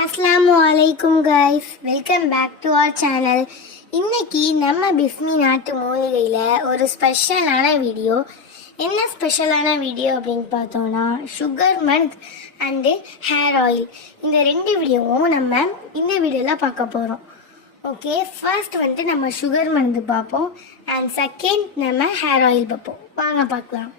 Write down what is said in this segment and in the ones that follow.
அஸ்ஸலாமு அலைக்கும் guys, welcome back to our channel. இன்னைக்கு நம்ம பிஸ்மி நாட்டு மூலிகையில் ஒரு ஸ்பெஷலான வீடியோ. என்ன ஸ்பெஷலான வீடியோ அப்படின்னு பார்த்தோன்னா, sugar month and hair oil. இந்த ரெண்டு வீடியோவும் நம்ம இந்த வீடியோவில் பார்க்க போகிறோம். ஓகே, ஃபர்ஸ்ட் நம்ம சுகர் மந்த் பார்ப்போம் அண்ட் செகண்ட் நம்ம ஹேர் ஆயில் பார்ப்போம். வாங்க பார்க்கலாம்.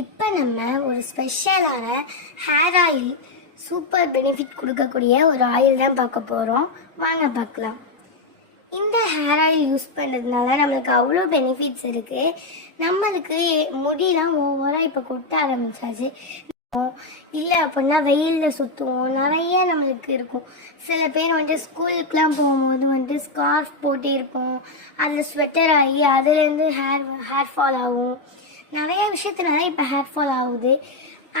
இப்போ நம்ம ஒரு ஸ்பெஷலான ஹேர் ஆயில், சூப்பர் பெனிஃபிட் கொடுக்கக்கூடிய ஒரு ஆயில் தான் பார்க்க போகிறோம். வாங்க பார்க்கலாம். இந்த ஹேர் ஆயில் யூஸ் பண்ணுறதுனால நம்மளுக்கு அவ்வளோ பெனிஃபிட்ஸ் இருக்குது. நம்மளுக்கு முடியெலாம் ஓவராக இப்போ கொட்ட ஆரம்பிச்சாச்சு. இல்லை அப்படின்னா வெயிலில் சுற்றுவோம், நிறைய நம்மளுக்கு இருக்கும். சில பேர் ஸ்கூலுக்குலாம் போகும்போது ஸ்கார்ஃப் போட்டு இருப்போம், அதில் ஸ்வெட்டர் ஆகி அதுலேருந்து ஹேர் ஃபால் ஆகும். நிறைய விஷயத்தினால இப்போ ஹேர் ஃபால் ஆகுது.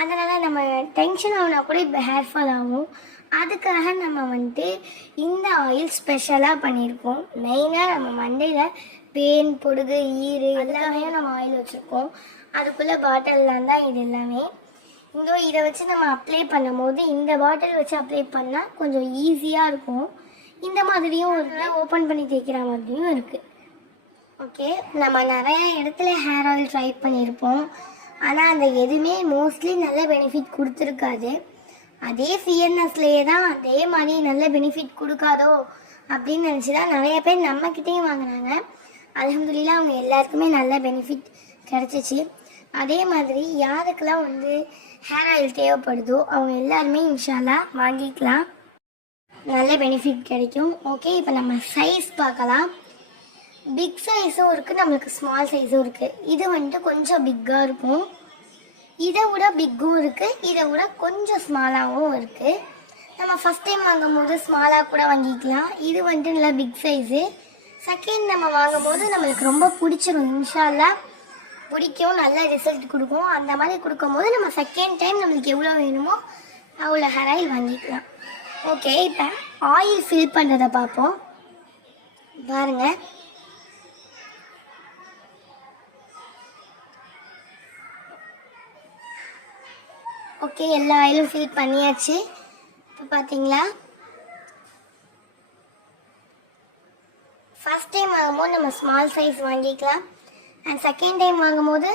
அதனால் நம்ம டென்ஷன் ஆகுனா கூட இப்போ ஹேர் ஃபால் ஆகும். அதுக்காக நம்ம இந்த ஆயில் ஸ்பெஷலாக பண்ணியிருக்கோம். மெயினாக நம்ம மண்டையில் பேன், பொடுகு, ஈறு எல்லாமே நம்ம ஆயில் வச்சுருக்கோம். அதுக்குள்ளே பாட்டில்லாம் தான் இது எல்லாமே. இதை வச்சு நம்ம அப்ளை பண்ணும் போது இந்த பாட்டில் வச்சு அப்ளை பண்ணால் கொஞ்சம் ஈஸியாக இருக்கும். இந்த மாதிரியும் ஓப்பன் பண்ணி தேய்க்கிற மாதிரியும் இருக்குது. ஓகே, நம்ம நிறைய இடத்துல ஹேர் ஆயில் ட்ரை பண்ணியிருப்போம். ஆனால் அந்த எதுவுமே மோஸ்ட்லி நல்ல பெனிஃபிட் கொடுத்துருக்காது. அதே ஃபியர்னஸ்லேயே தான் அதே மாதிரி நல்ல பெனிஃபிட் கொடுக்காதோ அப்படின்னு நினச்சி தான் நிறைய பேர் நம்மக்கிட்டேயும் வாங்கினாங்க. அல்ஹம்துலில்லாஹ் அவங்க எல்லாருக்குமே நல்ல பெனிஃபிட் கிடச்சிச்சு. அதே மாதிரி யாருக்கெல்லாம் ஹேர் ஆயில் தேவைப்படுதோ அவங்க எல்லாருமே இன்ஷா அல்லாஹ் வாங்கிக்கலாம், நல்ல பெனிஃபிட் கிடைக்கும். ஓகே, இப்போ நம்ம சைஸ் பார்க்கலாம். பிக் சைஸும் இருக்குது, நம்மளுக்கு ஸ்மால் சைஸும் இருக்குது. இது கொஞ்சம் பிக்காக இருக்கும், இதை விட பிக்கும் இருக்குது, இதை விட கொஞ்சம் ஸ்மாலாகவும் இருக்குது. நம்ம ஃபஸ்ட் டைம் வாங்கும் போது ஸ்மாலாக கூட வாங்கிக்கலாம். இது நல்லா பிக் சைஸு. செகண்ட் நம்ம வாங்கும் போது நம்மளுக்கு ரொம்ப பிடிச்சிரும், இன்ஷா அல்லாஹ் பிடிக்கும், நல்ல ரிசல்ட் கொடுக்கும். அந்த மாதிரி கொடுக்கும்போது நம்ம செகண்ட் டைம் நம்மளுக்கு எவ்வளோ வேணுமோ அவ்வளோ ஹேர் ஆயில் வாங்கிக்கலாம். ஓகே, இப்போ ஆயில் ஃபில் பண்ணுறதை பார்ப்போம். பாருங்கள், ஓகே, எல்லா ஆயிலும் ஃபில் பண்ணியாச்சு. இப்போ பார்த்தீங்களா, ஃபஸ்ட் டைம் வாங்கும்போது நம்ம ஸ்மால் சைஸ் வாங்கிக்கலாம் அண்ட் செகண்ட் டைம் வாங்கும்போது